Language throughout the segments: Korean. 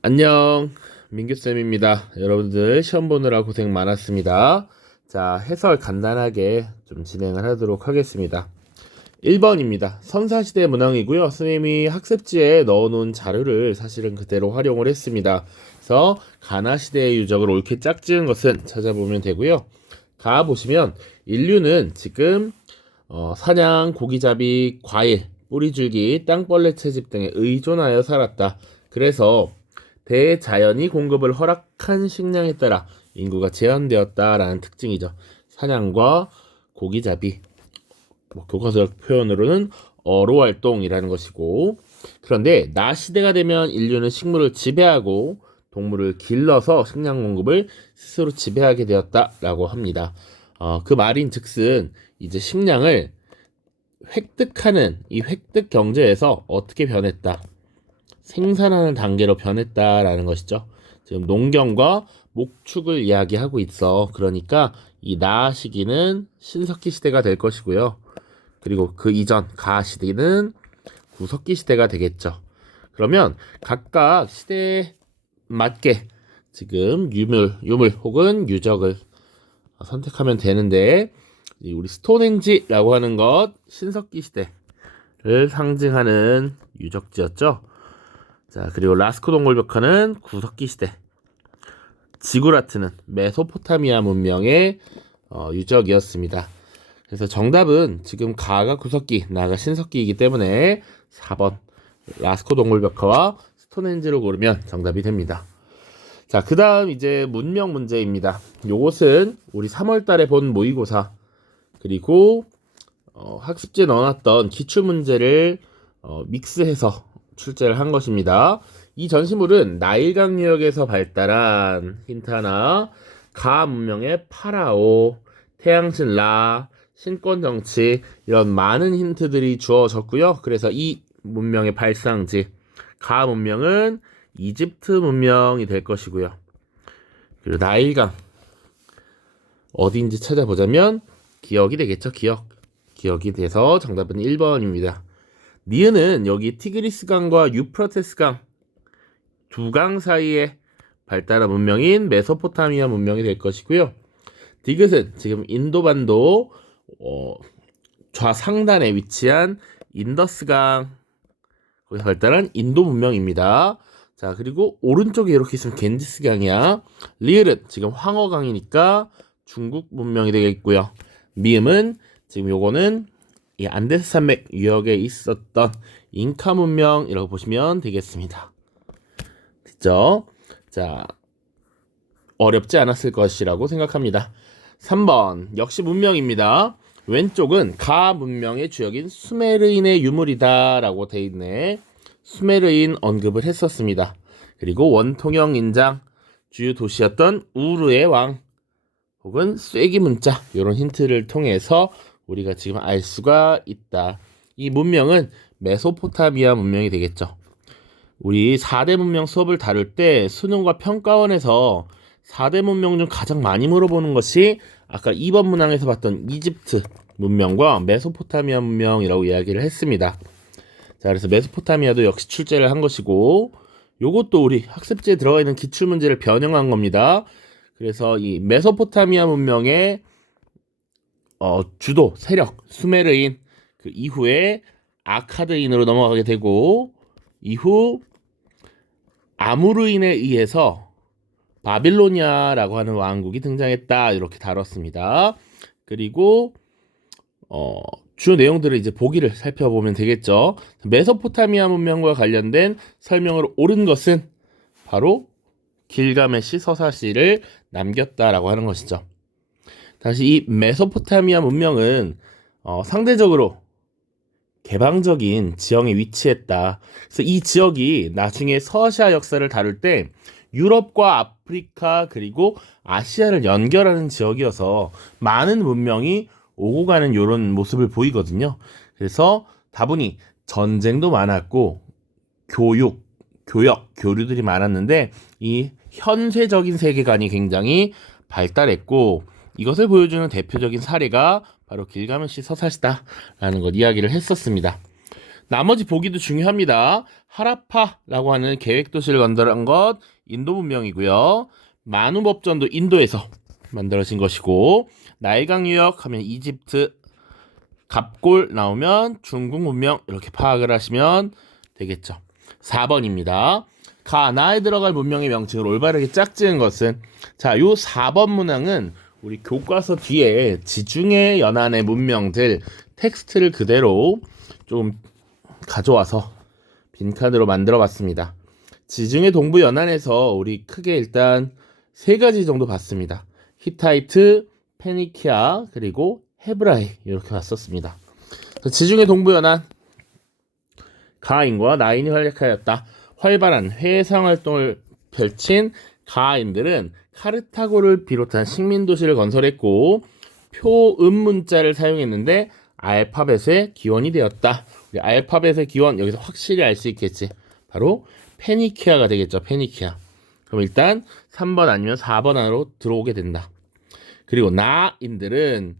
안녕, 민규쌤입니다. 여러분들 시험 보느라 고생 많았습니다. 자, 해설 간단하게 좀 진행을 하도록 하겠습니다. 1번입니다. 선사시대 문항이고요. 선생님이 학습지에 넣어놓은 자료를 사실은 그대로 활용을 했습니다. 그래서 가나시대의 유적을 옳게 짝지은 것은 찾아보면 되고요. 가 보시면 인류는 지금 사냥, 고기잡이, 과일, 뿌리줄기, 땅벌레 채집 등에 의존하여 살았다. 그래서 대자연이 공급을 허락한 식량에 따라 인구가 제한되었다라는 특징이죠. 사냥과 고기잡이, 교과서적 표현으로는 어로활동이라는 것이고, 그런데 나시대가 되면 인류는 식물을 지배하고 동물을 길러서 식량 공급을 스스로 지배하게 되었다라고 합니다. 그 말인 즉슨 이제 식량을 획득하는 이 획득 경제에서 어떻게 변했다? 생산하는 단계로 변했다라는 것이죠. 지금 농경과 목축을 이야기하고 있어. 그러니까 이 나 시기는 신석기 시대가 될 것이고요. 그리고 그 이전 가 시대는 구석기 시대가 되겠죠. 그러면 각각 시대에 맞게 지금 유물 혹은 유적을 선택하면 되는데, 우리 스톤헨지라고 하는 것 신석기 시대를 상징하는 유적지였죠. 자, 그리고 라스코 동굴벽화는 구석기 시대, 지구라트는 메소포타미아 문명의 유적이었습니다. 그래서 정답은 지금 가가 구석기, 나가 신석기이기 때문에 4번 라스코 동굴벽화와 스톤헨지로 고르면 정답이 됩니다. 자, 그 다음 이제 문명 문제입니다. 요것은 우리 3월 달에 본 모의고사, 그리고 학습지에 넣어놨던 기출문제를 믹스해서 출제를 한 것입니다. 이 전시물은 나일강 유역에서 발달한, 힌트 하나, 가 문명의 파라오, 태양신 라, 신권 정치, 이런 많은 힌트들이 주어졌고요. 그래서 이 문명의 발상지, 가 문명은 이집트 문명이 될 것이고요. 그리고 나일강 어디인지 찾아보자면 기억이 되겠죠. 기억이 돼서 정답은 1번입니다. 니은은 여기 티그리스강과 유프라테스강 두 강 사이에 발달한 문명인 메소포타미아 문명이 될 것이고요. 디귿은 지금 인도반도 좌상단에 위치한 인더스강, 거기서 발달한 인도 문명입니다. 자, 그리고 오른쪽에 이렇게 있으면 겐지스강이야. 리을은 지금 황허강이니까 중국 문명이 되겠고요. 미음은 지금 요거는 이 안데스 산맥 유역에 있었던 잉카 문명이라고 보시면 되겠습니다. 됐죠? 자, 어렵지 않았을 것이라고 생각합니다. 3번 역시 문명입니다. 왼쪽은 가 문명의 주역인 수메르인의 유물이다 라고 돼 있네. 수메르인 언급을 했었습니다. 그리고 원통형 인장, 주요 도시였던 우르의 왕 혹은 쐐기 문자, 이런 힌트를 통해서 우리가 지금 알 수가 있다. 이 문명은 메소포타미아 문명이 되겠죠. 우리 4대 문명 수업을 다룰 때 수능과 평가원에서 4대 문명 중 가장 많이 물어보는 것이 아까 2번 문항에서 봤던 이집트 문명과 메소포타미아 문명이라고 이야기를 했습니다. 자, 그래서 메소포타미아도 역시 출제를 한 것이고, 요것도 우리 학습지에 들어가 있는 기출문제를 변형한 겁니다. 그래서 이 메소포타미아 문명의 주도 세력 수메르인, 그 이후에 아카드인으로 넘어가게 되고, 이후 아무르인에 의해서 바빌로니아라고 하는 왕국이 등장했다, 이렇게 다뤘습니다. 그리고 주요 내용들을 이제 보기를 살펴보면 되겠죠. 메소포타미아 문명과 관련된 설명을 옳은 것은 바로 길가메시 서사시를 남겼다라고 하는 것이죠. 다시 이 메소포타미아 문명은 상대적으로 개방적인 지형에 위치했다. 그래서 이 지역이 나중에 서아시아 역사를 다룰 때 유럽과 아프리카 그리고 아시아를 연결하는 지역이어서 많은 문명이 오고 가는 이런 모습을 보이거든요. 그래서 다분히 전쟁도 많았고 교류들이 많았는데 이 현세적인 세계관이 굉장히 발달했고, 이것을 보여주는 대표적인 사례가 바로 길가메시 서사시다라는 것 이야기를 했었습니다. 나머지 보기도 중요합니다. 하라파라고 하는 계획도시를 건설한 것 인도 문명이고요. 만우법전도 인도에서 만들어진 것이고, 나일강 유역 하면 이집트, 갑골 나오면 중국 문명, 이렇게 파악을 하시면 되겠죠. 4번입니다. 가나에 들어갈 문명의 명칭을 올바르게 짝지은 것은, 자, 요 4번 문항은 우리 교과서 뒤에 지중해 연안의 문명들 텍스트를 그대로 좀 가져와서 빈칸으로 만들어 봤습니다. 지중해 동부 연안에서 우리 크게 일단 3가지 정도 봤습니다. 히타이트, 페니키아, 그리고 헤브라이, 이렇게 봤었습니다. 지중해 동부 연안, 가인과 나인이 활약하였다. 활발한 회상 활동을 펼친 가인들은 카르타고를 비롯한 식민도시를 건설했고, 표음 문자를 사용했는데 알파벳의 기원이 되었다. 우리 알파벳의 기원 여기서 확실히 알 수 있겠지. 바로 페니키아가 되겠죠. 페니키아. 그럼 일단 3번 아니면 4번 안으로 들어오게 된다. 그리고 나인들은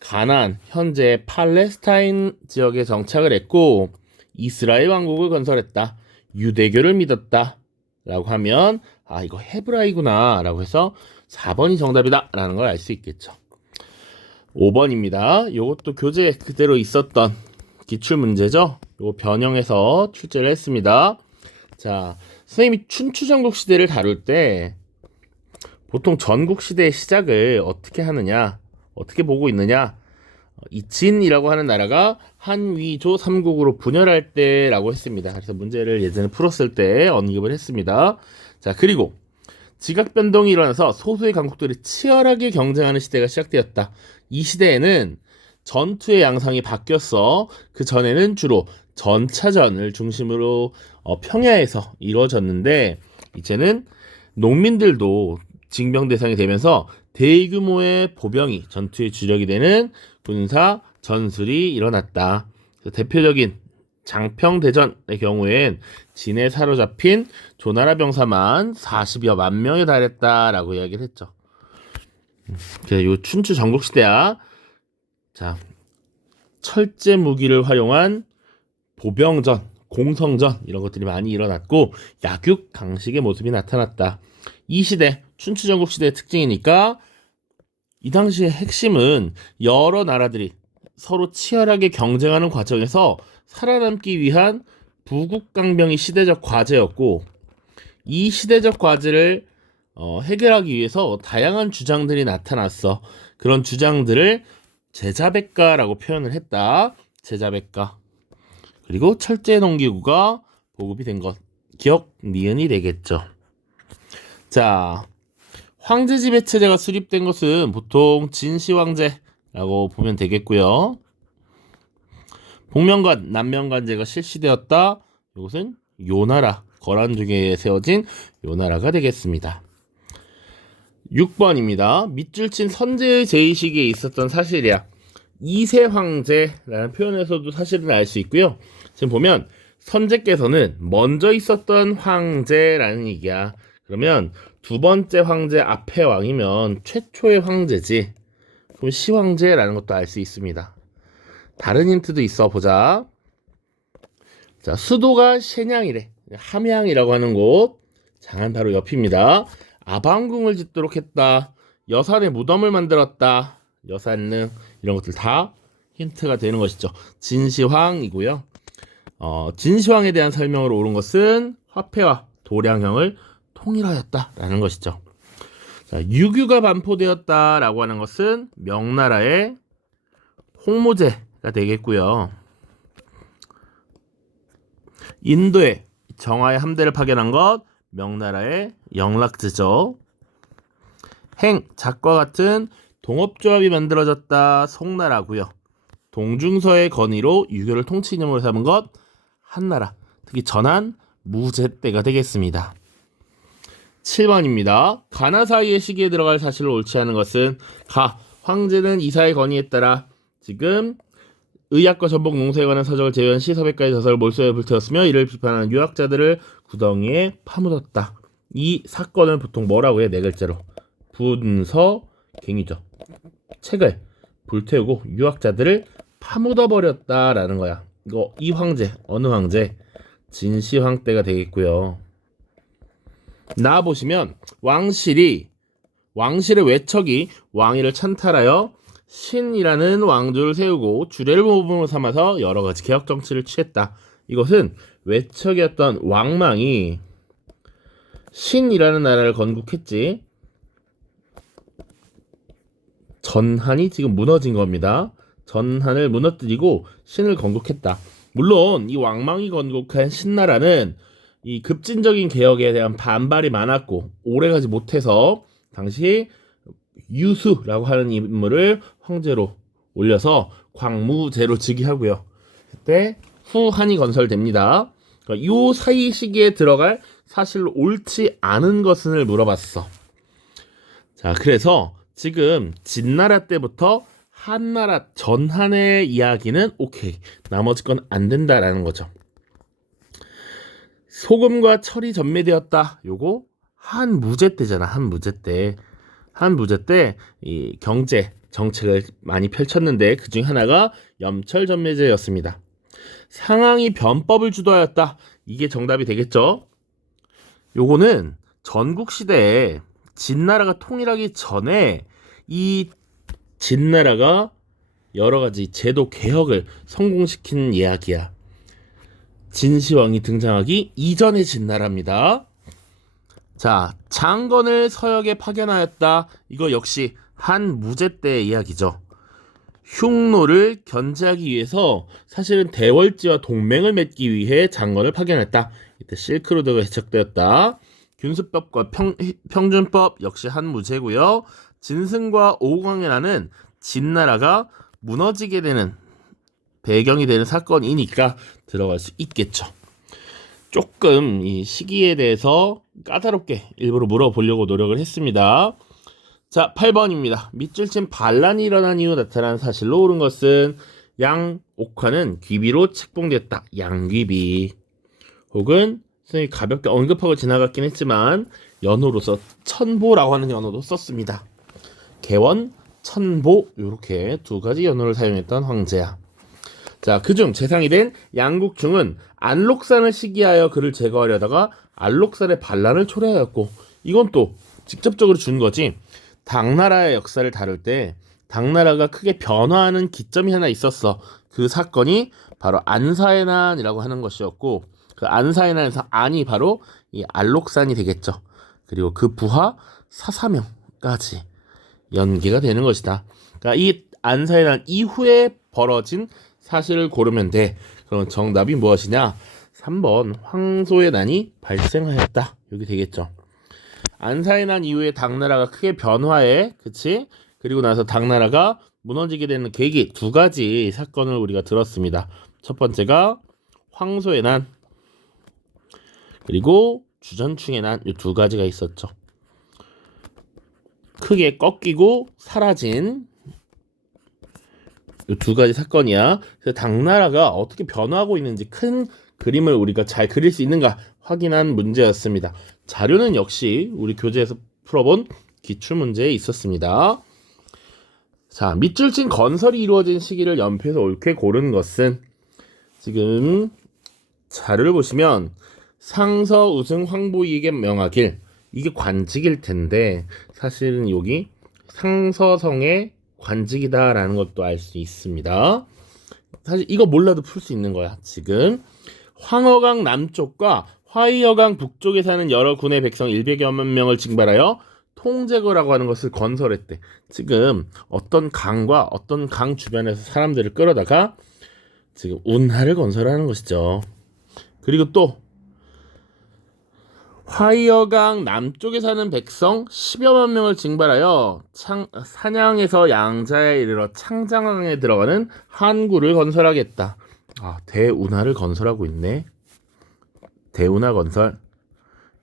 가나안, 현재 팔레스타인 지역에 정착을 했고 이스라엘 왕국을 건설했다. 유대교를 믿었다. 라고 하면 아, 이거 헤브라이구나 라고 해서 4번이 정답이다 라는 걸 알 수 있겠죠. 5번입니다. 이것도 교재에 그대로 있었던 기출문제죠. 이거 변형해서 출제를 했습니다. 자, 선생님이 춘추전국시대를 다룰 때 보통 전국시대의 시작을 어떻게 하느냐, 어떻게 보고 있느냐, 이 진이라고 하는 나라가 한위조 삼국으로 분열할 때라고 했습니다. 그래서 문제를 예전에 풀었을 때 언급을 했습니다. 자, 그리고 지각 변동이 일어나서 소수의 강국들이 치열하게 경쟁하는 시대가 시작되었다. 이 시대에는 전투의 양상이 바뀌었어. 그 전에는 주로 전차전을 중심으로 평야에서 이루어졌는데 이제는 농민들도 징병 대상이 되면서 대규모의 보병이 전투의 주력이 되는 군사 전술이 일어났다. 대표적인 장평대전의 경우엔 진에 사로잡힌 조나라 병사만 40여만 명에 달했다라고 이야기를 했죠. 요 춘추 전국시대야. 자, 철제 무기를 활용한 보병전, 공성전 이런 것들이 많이 일어났고 약육 강식의 모습이 나타났다. 이 시대 춘추 전국시대의 특징이니까 이 당시의 핵심은 여러 나라들이 서로 치열하게 경쟁하는 과정에서 살아남기 위한 부국강병이 시대적 과제였고 이 시대적 과제를 해결하기 위해서 다양한 주장들이 나타났어. 그런 주장들을 제자백가라고 표현을 했다. 제자백가. 그리고 철제 농기구가 보급이 된 것. 기억, 니은이 되겠죠. 자, 황제 지배 체제가 수립된 것은 보통 진시 황제라고 보면 되겠고요. 복면관, 남면관제가 실시되었다. 이것은 요나라, 거란중에 세워진 요나라가 되겠습니다. 6번입니다. 밑줄 친 선제의 제의식에 있었던 사실이야. 2세 황제라는 표현에서도 사실을 알 수 있고요. 지금 보면 선제께서는 먼저 있었던 황제라는 얘기야. 그러면 두 번째 황제 앞에 왕이면 최초의 황제지. 그럼 시황제라는 것도 알 수 있습니다. 다른 힌트도 있어 보자. 자, 수도가 신양이래. 함양이라고 하는 곳. 장안 바로 옆입니다. 아방궁을 짓도록 했다. 여산의 무덤을 만들었다. 여산릉 이런 것들 다 힌트가 되는 것이죠. 진시황이고요. 진시황에 대한 설명으로 옳은 것은 화폐와 도량형을 통일하였다라는 것이죠. 자, 유교가 반포되었다라고 하는 것은 명나라의 홍모제가 되겠고요. 인도에 정화의 함대를 파견한 것 명나라의 영락제죠. 행, 작과 같은 동업조합이 만들어졌다. 송나라고요. 동중서의 건의로 유교를 통치이념으로 삼은 것 한나라, 특히 전한 무제 때가 되겠습니다. 7번입니다. 가나 사이의 시기에 들어갈 사실을 옳지 않은 것은 황제는 이사의 건의에 따라 지금 의학과 전복 농사에 관한 서적을 제외한 시서백과의 저서를 몰수에 불태웠으며 이를 비판하는 유학자들을 구덩이에 파묻었다. 이 사건을 보통 뭐라고 해? 네 글자로 분서갱이죠. 책을 불태우고 유학자들을 파묻어버렸다라는 거야. 이거 이 황제 어느 황제? 진시황 때가 되겠고요. 나와 보시면 왕실의 외척이 왕위를 찬탈하여 신이라는 왕조를 세우고 주례를 모범으로 삼아서 여러 가지 개혁 정치를 취했다. 이것은 외척이었던 왕망이 신이라는 나라를 건국했지. 전한이 지금 무너진 겁니다. 전한을 무너뜨리고 신을 건국했다. 물론 이 왕망이 건국한 신나라는 이 급진적인 개혁에 대한 반발이 많았고 오래가지 못해서 당시 유수라고 하는 인물을 황제로 올려서 광무제로 즉위하고요. 그때 후한이 건설됩니다. 그러니까 요 사이 시기에 들어갈 사실로 옳지 않은 것을 물어봤어. 자, 그래서 지금 진나라 때부터 한나라 전한의 이야기는 오케이. 나머지 건 안 된다라는 거죠. 소금과 철이 전매되었다. 요거 한무제 때잖아. 한무제 때. 한무제 때 이 경제 정책을 많이 펼쳤는데 그중 하나가 염철 전매제였습니다. 상황이 변법을 주도하였다. 이게 정답이 되겠죠? 요거는 전국 시대에 진나라가 통일하기 전에 이 진나라가 여러 가지 제도 개혁을 성공시킨 이야기야. 진시황이 등장하기 이전의 진나라입니다. 자, 장건을 서역에 파견하였다. 이거 역시 한무제 때의 이야기죠. 흉노를 견제하기 위해서 사실은 대월지와 동맹을 맺기 위해 장건을 파견했다. 이때 실크로드가 개척되었다. 균수법과 평준법 역시 한무제고요. 진승과 오광의 나는 진나라가 무너지게 되는 배경이 되는 사건이니까 들어갈 수 있겠죠. 조금 이 시기에 대해서 까다롭게 일부러 물어보려고 노력을 했습니다. 자, 8번입니다. 밑줄 친 반란이 일어난 이후 나타난 사실로 옳은 것은 양옥화는 귀비로 책봉됐다. 양귀비. 혹은 선생님이 가볍게 언급하고 지나갔긴 했지만 연호로서 천보라고 하는 연호도 썼습니다. 개원, 천보 이렇게 두 가지 연호를 사용했던 황제야. 자, 그중 재상이 된 양국중은 안록산을 시기하여 그를 제거하려다가 안록산의 반란을 초래하였고, 이건 또 직접적으로 준 거지. 당나라의 역사를 다룰 때 당나라가 크게 변화하는 기점이 하나 있었어. 그 사건이 바로 안사의 난이라고 하는 것이었고, 그 안사의 난에서 안이 바로 이 안록산이 되겠죠. 그리고 그 부하 사사명까지 연계가 되는 것이다. 그러니까 이 안사의 난 이후에 벌어진 사실을 고르면 돼. 그럼 정답이 무엇이냐? 3번 황소의 난이 발생하였다. 여기 되겠죠. 안사의 난 이후에 당나라가 크게 변화해. 그치? 그리고 나서 당나라가 무너지게 되는 계기 두 가지 사건을 우리가 들었습니다. 첫 번째가 황소의 난, 그리고 주전충의 난, 이 두 가지가 있었죠. 크게 꺾이고 사라진 이 두 가지 사건이야. 그래서 당나라가 어떻게 변화하고 있는지 큰 그림을 우리가 잘 그릴 수 있는가 확인한 문제였습니다. 자료는 역시 우리 교재에서 풀어본 기출문제에 있었습니다. 자, 밑줄 친 건설이 이루어진 시기를 연표해서 옳게 고른 것은, 지금 자료를 보시면 상서 우승 황보이에게 명하길, 이게 관직일 텐데 사실은 여기 상서성의 관직이다라는 것도 알 수 있습니다. 사실 이거 몰라도 풀 수 있는 거야. 지금 황허강 남쪽과 화이허강 북쪽에 사는 여러 군의 백성 100여만 명을 징발하여 통제거라고 하는 것을 건설했대. 지금 어떤 강과 어떤 강 주변에서 사람들을 끌어다가 지금 운하를 건설하는 것이죠. 그리고 또 화이어강 남쪽에 사는 백성 10여만 명을 징발하여 산양에서 양자에 이르러 창장강에 들어가는 항구를 건설하겠다. 아, 대운하를 건설하고 있네. 대운하 건설.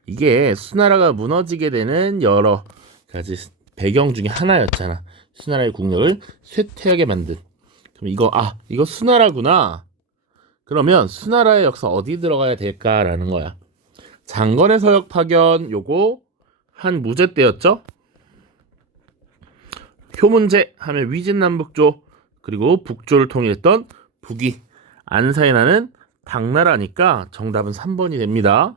이게 수나라가 무너지게 되는 여러 가지 배경 중에 하나였잖아. 수나라의 국력을 쇠퇴하게 만든. 그럼 이거 수나라구나. 그러면 수나라의 역사 어디 들어가야 될까라는 거야. 장건의 서역 파견, 요거 한무제 때였죠. 효문제 하면 위진남북조, 그리고 북조를 통일했던 북위 안사의 나는 당나라니까 정답은 3번이 됩니다.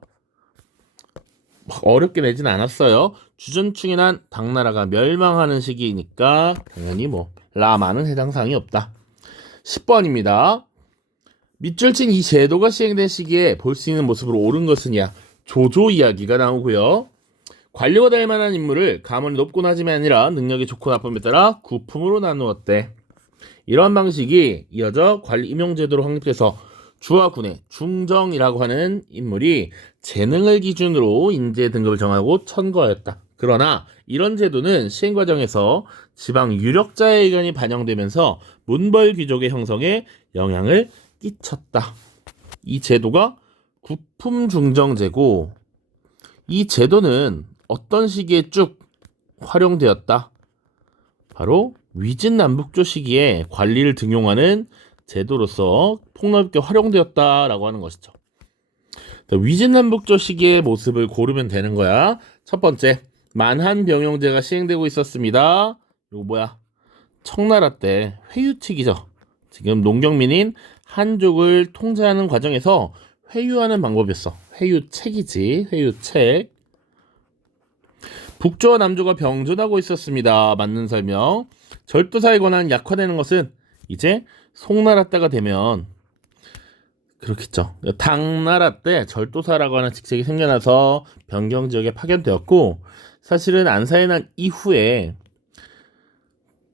막 어렵게 내진 않았어요. 주전충이 난 당나라가 멸망하는 시기니까 당연히 뭐 라마는 해당 사항이 없다. 10번입니다. 밑줄 친 이 제도가 시행된 시기에 볼 수 있는 모습으로 옳은 것은야 조조 이야기가 나오고요. 관료가 될 만한 인물을 가문이 높고 낮음이 아니라 능력이 좋고 나쁨에 따라 구품으로 나누었대. 이러한 방식이 이어져 관리 임용제도로 확립돼서 주와 군의 중정이라고 하는 인물이 재능을 기준으로 인재 등급을 정하고 천거하였다. 그러나 이런 제도는 시행 과정에서 지방 유력자의 의견이 반영되면서 문벌 귀족의 형성에 영향을 끼쳤다. 이 제도가 구품중정제고 이 제도는 어떤 시기에 쭉 활용되었다. 바로 위진남북조 시기에 관리를 등용하는 제도로서 폭넓게 활용되었다라고 하는 것이죠. 위진남북조 시기의 모습을 고르면 되는 거야. 첫 번째, 만한병용제가 시행되고 있었습니다. 이거 뭐야? 청나라 때 회유칙이죠. 지금 농경민인 한족을 통제하는 과정에서 회유하는 방법이었어. 회유책이지. 회유책. 북조와 남조가 병존하고 있었습니다. 맞는 설명. 절도사의 권한 약화되는 것은 이제 송나라 때가 되면 그렇겠죠. 당나라 때 절도사라고 하는 직책이 생겨나서 변경 지역에 파견되었고 사실은 안사의 난 이후에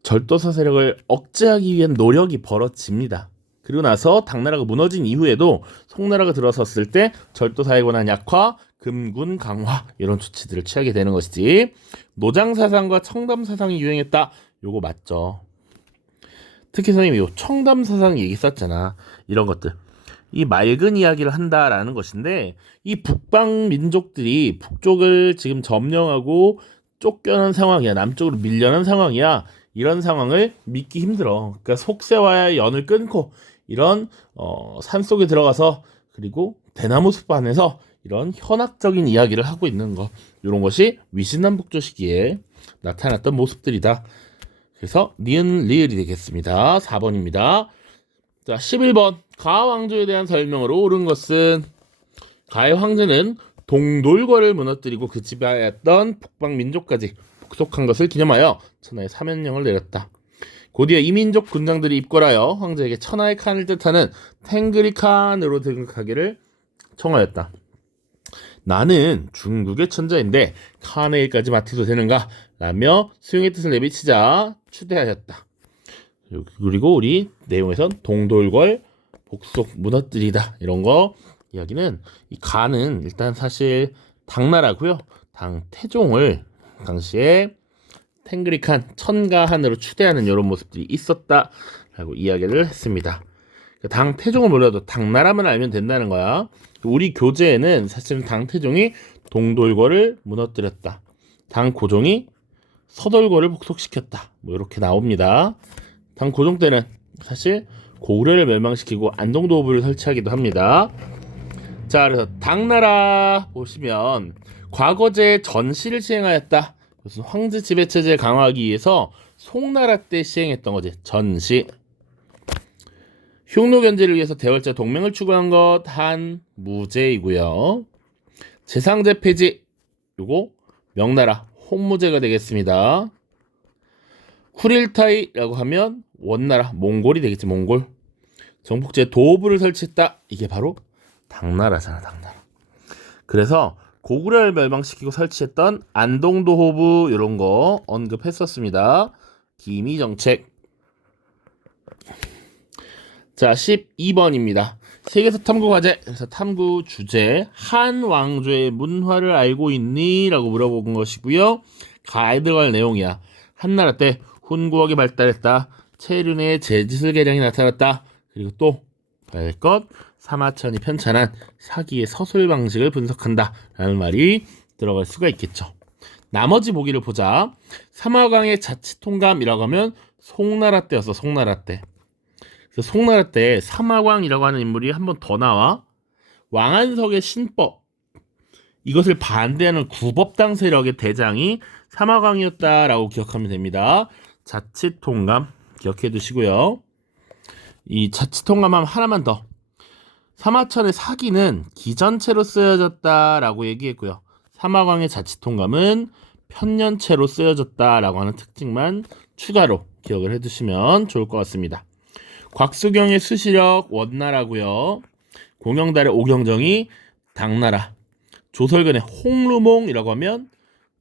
절도사 세력을 억제하기 위한 노력이 벌어집니다. 그리고 나서 당나라가 무너진 이후에도 송나라가 들어섰을 때 절도사의 권한 약화, 금군 강화 이런 조치들을 취하게 되는 것이지. 노장 사상과 청담 사상이 유행했다. 요거 맞죠? 특히 선생님이 요 청담 사상 얘기 썼잖아. 이런 것들. 이 맑은 이야기를 한다라는 것인데 이 북방 민족들이 북쪽을 지금 점령하고 쫓겨난 상황이야. 남쪽으로 밀려난 상황이야. 이런 상황을 믿기 힘들어. 그러니까 속세와의 연을 끊고 이런 산속에 들어가서 그리고 대나무 숲 안에서 이런 현학적인 이야기를 하고 있는 것. 이런 것이 위진남북조 시기에 나타났던 모습들이다. 그래서 니은 리을이 되겠습니다. 4번입니다. 자, 11번. 가 왕조에 대한 설명으로 옳은 것은 가의 황제는 동돌궐을 무너뜨리고 그 지배하였던 북방 민족까지 복속한 것을 기념하여 천하의 사면령을 내렸다. 곧이어 이민족 군장들이 입궐하여 황제에게 천하의 칸을 뜻하는 탱그리 칸으로 등극하기를 청하였다. 나는 중국의 천자인데 칸의 일까지 맡아도 되는가? 라며 수용의 뜻을 내비치자 추대하였다. 그리고 우리 내용에선 동돌궐 복속 무너뜨리다 이런 거 이야기는 이 가는 일단 사실 당나라고요. 당 태종을 당시에 탱그리칸 천가한으로 추대하는 이런 모습들이 있었다라고 이야기를 했습니다. 당 태종을 몰라도 당나라만 알면 된다는 거야. 우리 교재에는 사실은 당 태종이 동돌궐을 무너뜨렸다. 당 고종이 서돌궐을 복속시켰다. 뭐 이렇게 나옵니다. 당 고종 때는 사실 고구려를 멸망시키고 안동도읍을 설치하기도 합니다. 자, 그래서 당나라 보시면 과거제 전시를 시행하였다. 무슨 황제 지배 체제를 강화하기 위해서 송나라 때 시행했던 거지. 전시. 흉노 견제를 위해서 대월자 동맹을 추구한 것 한무제이고요. 재상제 폐지. 요거 명나라 홍무제가 되겠습니다. 쿠릴타이라고 하면 원나라 몽골이 되겠지. 몽골. 정복제 도읍을 설치했다. 이게 바로 당나라잖아. 당나라. 그래서 고구려를 멸망시키고 설치했던 안동도호부 이런 거 언급했었습니다. 기미정책. 자, 12번입니다. 세계사 탐구 과제. 그래서 탐구 주제 한 왕조의 문화를 알고 있니? 라고 물어본 것이고요. 가에 들어갈 내용이야. 한나라 때 훈구학이 발달했다. 체륜의 제지술 개량이 나타났다. 그리고 또 봐야 될 것 사마천이 편찬한 사기의 서술 방식을 분석한다 라는 말이 들어갈 수가 있겠죠. 나머지 보기를 보자. 사마강의 자치통감이라고 하면 송나라 때였어. 송나라 때. 그래서 송나라 때 사마광이라고 하는 인물이 한 번 더 나와. 왕안석의 신법 이것을 반대하는 구법당 세력의 대장이 사마광이었다라고 기억하면 됩니다. 자치통감 기억해 두시고요. 이 자치통감 하나만 더 사마천의 사기는 기전체로 쓰여졌다라고 얘기했고요. 사마광의 자치통감은 편년체로 쓰여졌다라고 하는 특징만 추가로 기억을 해두시면 좋을 것 같습니다. 곽수경의 수시력 원나라고요. 공영달의 오경정이 당나라. 조설근의 홍루몽이라고 하면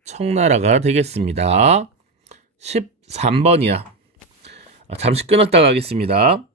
청나라가 되겠습니다. 13번이야. 잠시 끊었다가 하겠습니다.